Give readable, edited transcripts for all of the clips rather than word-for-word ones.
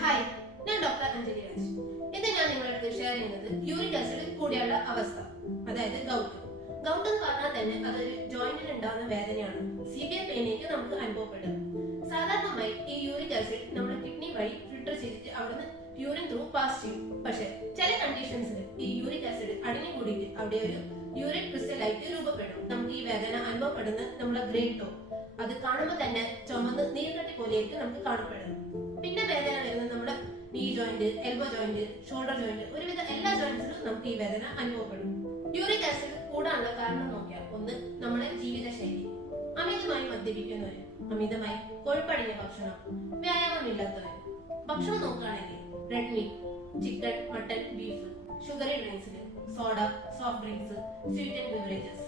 Hi, ഞാൻ doctor Anjali Raj. ഇന്ന് ഞാൻ നിങ്ങളടുത്ത് ഷെയർ ചെയ്യുന്നത് യൂറിക് ആസിഡ് കൂടിയുള്ള അവസ്ഥ, അതായത് ഗൗട്ട്. ഗൗട്ട് എന്ന് പറഞ്ഞാൽ തന്നെ അതൊരു ജോയിന്റിൽ ഉണ്ടാകുന്ന വേദനയാണ്. സിവിയർ പെയിനേക്ക് നമുക്ക് അനുഭവപ്പെടും. സാധാരണമായി ഈ യൂറിക് ആസിഡ് നമ്മുടെ കിഡ്നി വഴി ഫിൽട്ടർ ചെയ്തിട്ട് അവിടുന്ന് യൂറിൻ ത്രൂ പാസ് ചെയ്യും. പക്ഷെ ചില കണ്ടീഷൻസിൽ ഈ യൂറിക് ആസിഡ് അടിഞ്ഞു കൂടിയിട്ട് അവിടെ ഒരു യൂറിക് ക്രിസ്റ്റലായിട്ട് രൂപപ്പെടും. നമുക്ക് ഈ വേദന അനുഭവപ്പെടുന്ന നമ്മുടെ ഗ്രേഡ് ടോ, അത് കാണുമ്പോൾ തന്നെ ചുമന്ന് നീർക്കട്ടി പോലെയായിട്ട് നമുക്ക് കാണപ്പെടുന്നു. പിന്നെ വേദന വരുന്നത് നമ്മുടെ നീ joint, elbow joint, shoulder joint, ഒരുവിധ എല്ലാ ജോയിന്റ്സിലും നമുക്ക് ഈ വേദന അനുഭവപ്പെടും. യൂറിക് ആസിഡ് കൂടാനുള്ള കാരണം നോക്കിയാൽ, ഒന്ന് നമ്മുടെ ജീവിതശൈലി. അമിതമായി മദ്യപിക്കുന്നവര്, അമിതമായി കൊഴുപ്പടിഞ്ഞ ഭക്ഷണം, വ്യായാമമില്ലാത്തവര്. ഭക്ഷണം നോക്കുകയാണെങ്കിൽ red meat, chicken, mutton, beef, sugary ഡ്രിങ്ക്സിൽ, soda, soft drinks, sweet and beverages,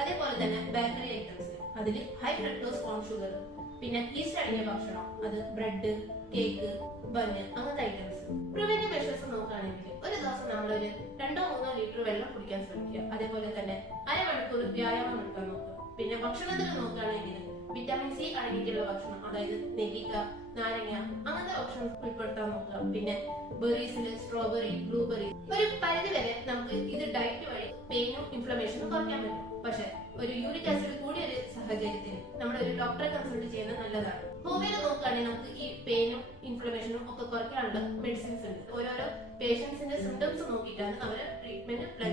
അതേപോലെ തന്നെ ബേക്കറി ഐറ്റംസ്, അതിൽ ഹൈ ഫ്രക്ടോസ് കോൺ ഷുഗർ, പിന്നെ ഈസ്റ്റ് അടങ്ങിയ ഭക്ഷണം, അത് ബ്രെഡ്, കേക്ക്, ബന്ന്, അങ്ങനത്തെ ഐറ്റംസ്. പ്രിവെന്റീവ് മെഷേഴ്സ് നോക്കുകയാണെങ്കിൽ ഒരു ദിവസം നമ്മളൊരു 2-3 ലിറ്റർ വെള്ളം കുടിക്കാൻ ശ്രമിക്കുക. അതേപോലെ തന്നെ അരമണിക്കൂർ വ്യായാമം എടുക്കാൻ നോക്കുക. പിന്നെ ഭക്ഷണത്തിൽ നോക്കുകയാണെങ്കിൽ വിറ്റാമിൻ സി അടങ്ങിയിട്ടുള്ള ഭക്ഷണം, അതായത് നെല്ലിക്ക, നാരങ്ങ, അങ്ങനത്തെ ഭക്ഷണം ഉൾപ്പെടുത്താൻ നോക്കുക. പിന്നെ ബെറീസിൽ സ്ട്രോബെറി, ബ്ലൂബെറി. ഒരു പരിധി വരെ നമുക്ക് ഇത് ഡയറ്റ് വഴി പെയിനും ഇൻഫ്ലമേഷനും കുറയ്ക്കാൻ പറ്റും. പക്ഷെ ഒരു യൂറിക് ആസിഡ് കൂടിയ ഒരു സാഹചര്യത്തിൽ നമ്മൾ ഒരു ഡോക്ടറെ കൺസൾട്ട് ചെയ്യുന്നത് നല്ലതാണ്. ഹോമിയോയിൽ നോക്കുകയാണെങ്കിൽ നമുക്ക് ഈ പെയിനും ഇൻഫ്ലമേഷനും ഒക്കെ കുറയ്ക്കാനുള്ള മെഡിസിൻസ് ഉണ്ട്. ഓരോരോ പേഷ്യൻസിന്റെ സിംറ്റംസ് നോക്കിയിട്ടാണ് അവരെ ട്രീറ്റ്മെന്റ് പ്ലാൻ